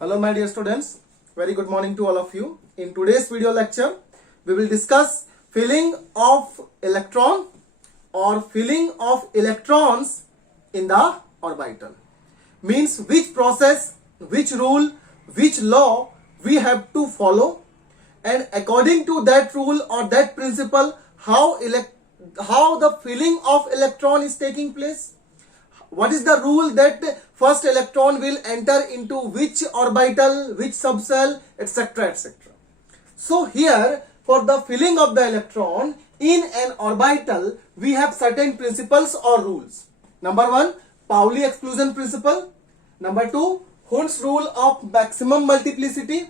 Hello my dear students, very good morning to all of you. In today's video lecture, we will discuss filling of electron or filling of electrons in the orbital. Means which process, which rule, which law we have to follow, and according to that rule or that principle, how the filling of electron is taking place. What is the rule that first electron will enter into which orbital, which subcell, etc., etc. So here for the filling of the electron in an orbital, we have certain principles or rules. Number one, Pauli exclusion principle. Number two, Hund's rule of maximum multiplicity.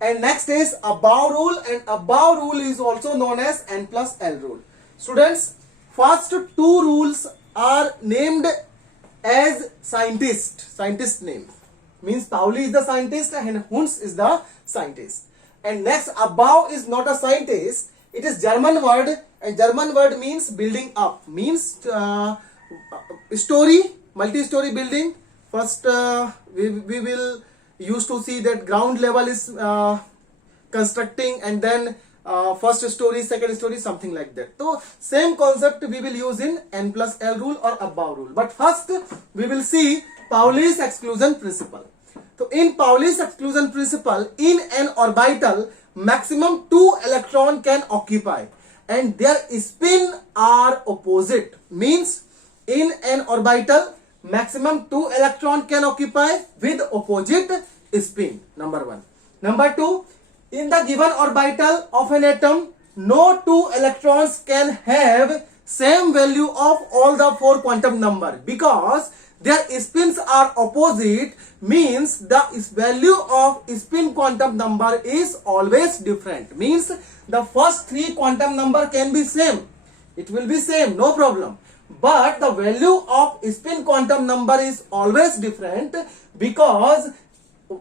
And next is Aufbau rule, and Aufbau rule is also known as N plus L rule. Students, first two rules are named as scientist name. Means Pauli is the scientist and Hund is the scientist. And next, Aufbau is not a scientist, it is German word, and German word means building up, means story, multi-story building. First we will used to see that ground level is constructing, and then first story, second story, something like that. So same concept we will use in N plus L rule or Aufbau rule. But first we will see Pauli's exclusion principle. So in Pauli's exclusion principle, in an orbital, maximum 2 electron can occupy and their spin are opposite. Means in an orbital, maximum 2 electron can occupy with opposite spin. Number one. Number two, in the given orbital of an atom, no 2 electrons can have same value of all the 4 quantum number because their spins are opposite. Means the value of spin quantum number is always different. Means the first 3 quantum number can be same, it will be same, no problem, but the value of spin quantum number is always different because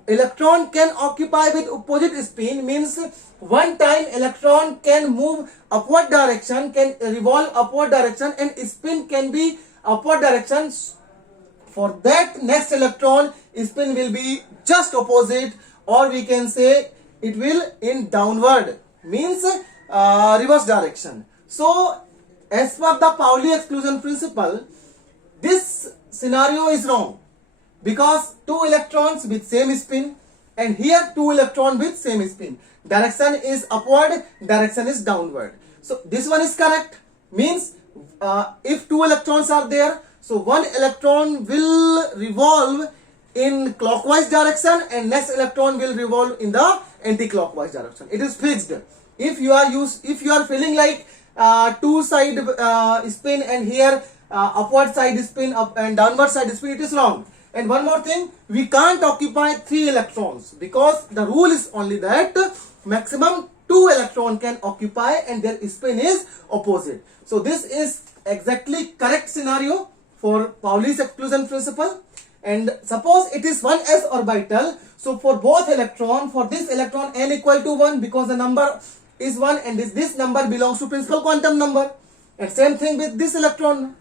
electron can occupy with opposite spin. Means one time electron can move upward direction, can revolve upward direction, and spin can be upward direction. For that next electron, spin will be just opposite, or we can say it will in downward, means reverse direction. So as per the Pauli exclusion principle, this scenario is wrong because 2 electrons with same spin, and here 2 electrons with same spin. Direction is upward, direction is downward. So this one is correct. Means if 2 electrons are there, so one electron will revolve in clockwise direction and next electron will revolve in the anti-clockwise direction. It is fixed. If you are feeling like 2 side spin and here upward side spin up and downward side spin, it is wrong. And one more thing, we can't occupy 3 electrons because the rule is only that maximum 2 electron can occupy and their spin is opposite. So this is exactly correct scenario for Pauli's exclusion principle. And suppose it is 1s orbital, so for both electron, for this electron n equal to 1 because the number is 1 and this number belongs to principal quantum number, and same thing with this electron.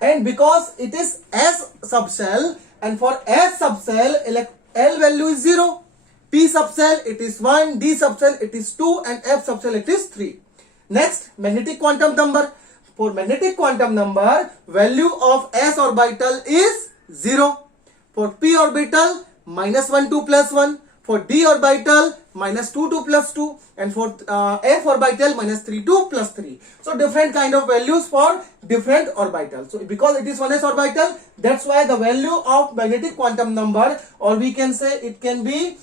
And because it is S subcell, and for S subcell L value is 0, P subcell it is 1, D subcell it is 2, and F subcell it is 3. Next, magnetic quantum number. For magnetic quantum number, value of S orbital is 0. For P orbital, -1 2 plus 1. For D orbital, -2 2 plus 2, and for F orbital, -3 2 plus 3. So different kind of values for different orbitals. So because it is 1s orbital, that's why the value of magnetic quantum number, or we can say it can be,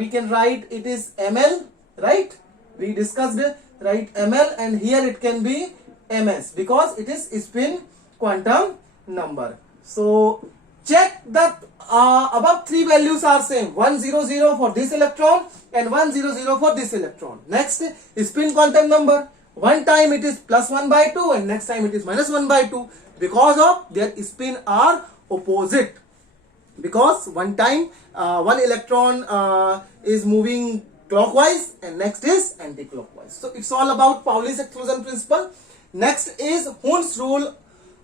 we can write it is ml, right? We discussed right ml, and here it can be ms because it is spin quantum number. So check that above 3 values are same, 1 0 0 for this electron and 1 0 0 for this electron. Next, spin quantum number, one time it is +1/2 and next time it is -1/2 because of their spin are opposite. Because one time one electron is moving clockwise and next is anti-clockwise. So it's all about Pauli's exclusion principle. Next is Hund's rule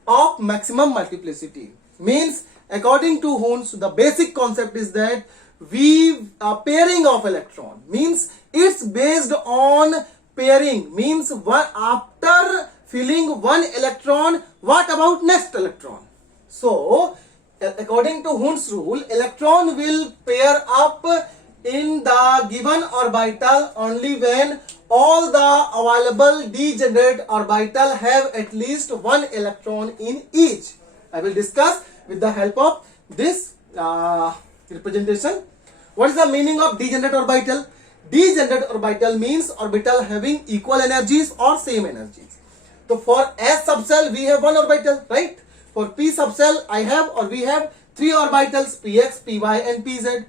of maximum multiplicity. Means according to Hund, the basic concept is that pairing of electron, means it's based on pairing, means after filling one electron, what about next electron? So according to Hund's rule, electron will pair up in the given orbital only when all the available degenerate orbital have at least one electron in each. I will discuss with the help of this representation. What is the meaning of degenerate orbital? Degenerate orbital means orbital having equal energies or same energies. So for S subcell we have one orbital, right? For P subcell we have three orbitals, px, py and pz.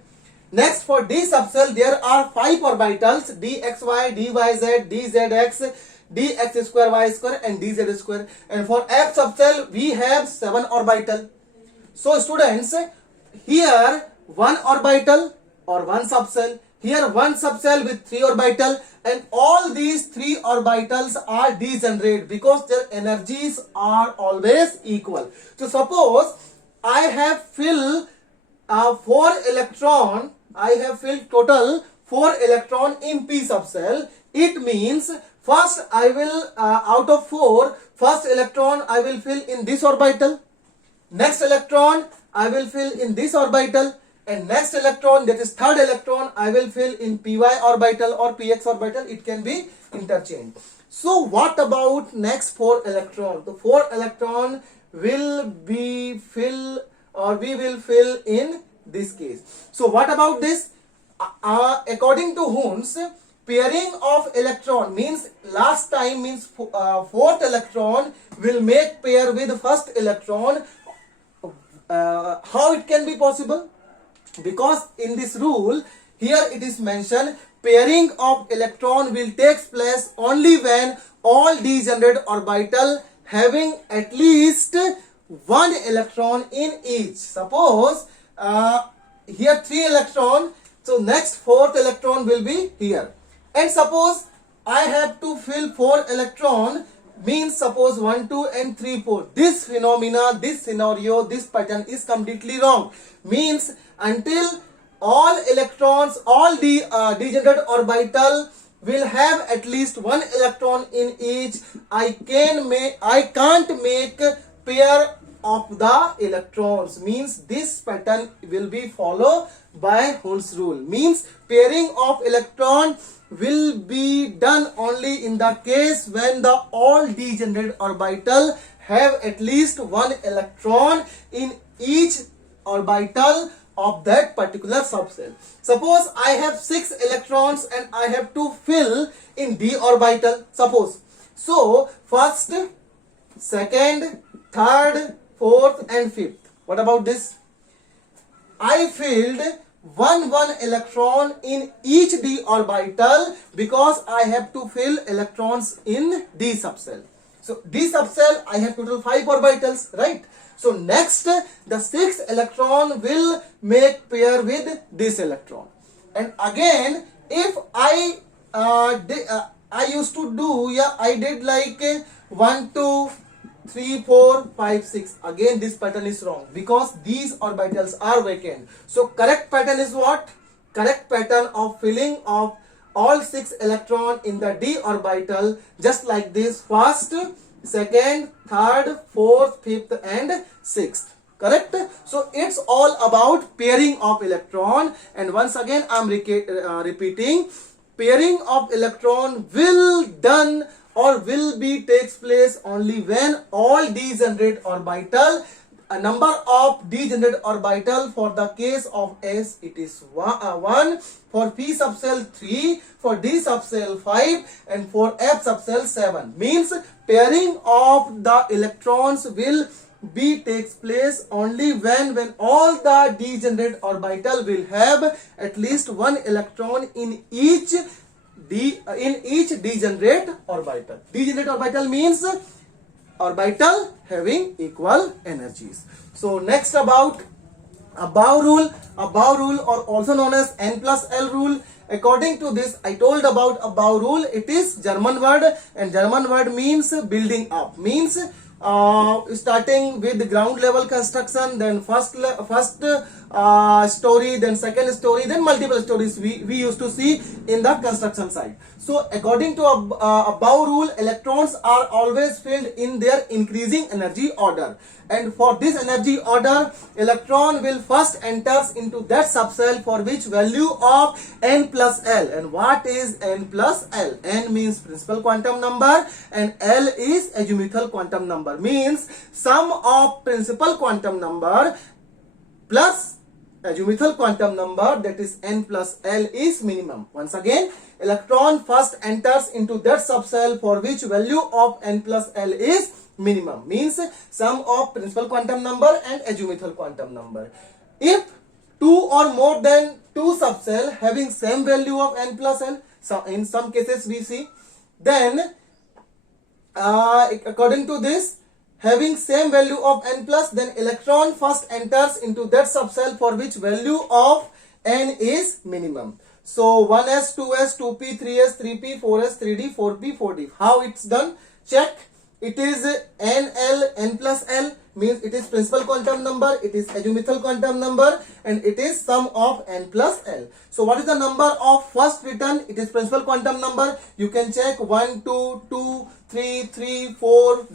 Next, for D subcell there are 5 orbitals, dxy, dyz, dzx, dx square, y square and dz square. And for F subcell we have 7 orbitals. So students, here one orbital or one subcell, here one subcell with 3 orbitals, and all these 3 orbitals are degenerate because their energies are always equal. So suppose I have filled 4 electron, I have filled total 4 electron in P subcell. It means first I will out of 4, first electron I will fill in this orbital, next electron I will fill in this orbital, and next electron, that is third electron, I will fill in py orbital or px orbital. It can be interchanged. So what about next 4 electron? The 4 electron will be fill, or we will fill in this case. So what about this? According to Hund's, pairing of electron means last time means 4th electron will make pair with first electron. How it can be possible? Because in this rule here it is mentioned pairing of electron will take place only when all degenerate orbital having at least one electron in each. Suppose here 3 electron, so next 4th electron will be here. And suppose I have to fill 4 electron, means suppose 1, 2 and 3, 4. This phenomena, this scenario, this pattern is completely wrong. Means until all electrons, all the degenerate orbital will have at least one electron in each, I can't make pair of the electrons. Means this pattern will be followed by Hund's rule. Means pairing of electron will be done only in the case when the all degenerate orbital have at least one electron in each orbital of that particular subcell. Suppose I have 6 electrons and I have to fill in d orbital, suppose. So first, second, third, fourth and fifth. What about this? I filled one electron in each d orbital because I have to fill electrons in d subcell. So d subcell I have total 5 orbitals, right? So next the 6th electron will make pair with this electron. And again if I used to do, I did like 1, 2, 3, 4, 5, 6. Again this pattern is wrong because these orbitals are vacant. So correct pattern is what? Correct pattern of filling of all 6 electron in the d orbital just like this: first, second, third, fourth, fifth and sixth. Correct? So it's all about pairing of electron, and once again I am repeating, pairing of electron will done or will be takes place only when all degenerate orbital, a number of degenerate orbital, for the case of S it is 1, for P subcell 3, for D subcell 5 and for F subcell 7. Means pairing of the electrons will be takes place only when all the degenerate orbital will have at least one electron in each degenerate orbital. Degenerate orbital means orbital having equal energies. So next about Aufbau rule. Aufbau rule, or also known as N plus L rule. According to this, I told about Aufbau rule. It is German word, and German word means building up. Means starting with ground level construction, then first story, then second story, then multiple stories we used to see in the construction site. So according to Aufbau rule, electrons are always filled in their increasing energy order, and for this energy order, electron will first enters into that subcell for which value of n plus L. And what is n plus L? N means principal quantum number and L is azimuthal quantum number, means sum of principal quantum number plus azimuthal quantum number, that is n plus L, is minimum. Once again, electron first enters into that subcell for which value of n plus L is minimum, means sum of principal quantum number and azimuthal quantum number. If two or more than two subcell having same value of n plus L, so in some cases we see, then according to this, having same value of n plus, then electron first enters into that subcell for which value of n is minimum. So 1s, 2s, 2p, 3s, 3p, 4s, 3d, 4p, 4d. How it's done? Check. It is nl, n plus L, means it is principal quantum number, it is azimuthal quantum number, and it is sum of n plus L. So what is the number of first written? It is principal quantum number. You can check 1, 2, 2, 3, 3, 4,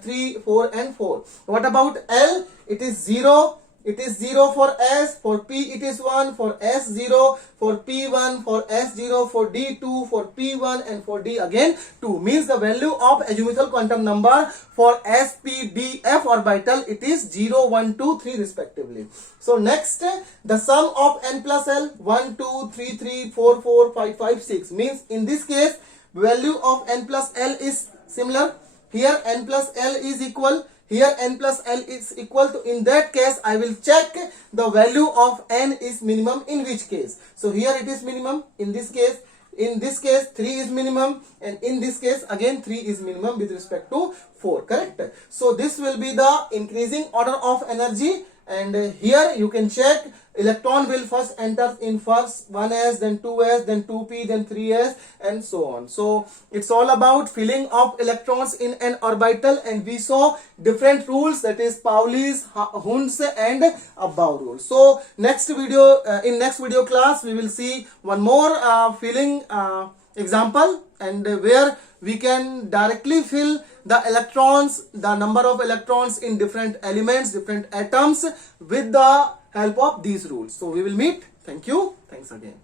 3, 4 and 4. What about L? It is 0. It is 0 for S, for P it is 1, for S 0, for P1, for S 0, for D 2, for P1 and for D again 2, means the value of azimuthal quantum number for S, P, D, F orbital, it is 0, 1, 2, 3 respectively. So next, the sum of n plus L, 1, 2, 3, 3, 4, 4, 5, 5, 6, means in this case value of n plus L is similar. Here n plus L is equal. Here n plus L is equal to, in that case I will check the value of n is minimum in which case. So here it is minimum, in this case 3 is minimum, and in this case again 3 is minimum with respect to 4, correct? So this will be the increasing order of energy, and here you can check electron will first enter in first 1s, then 2s, then 2p, then 3s and so on. So it's all about filling of electrons in an orbital, and we saw different rules, that is Pauli's, Hund's and Aufbau rule. So next video, in next video class we will see one more filling example, and where we can directly fill the electrons, the number of electrons in different elements, different atoms with the help of these rules. So we will meet. Thank you. Thanks again.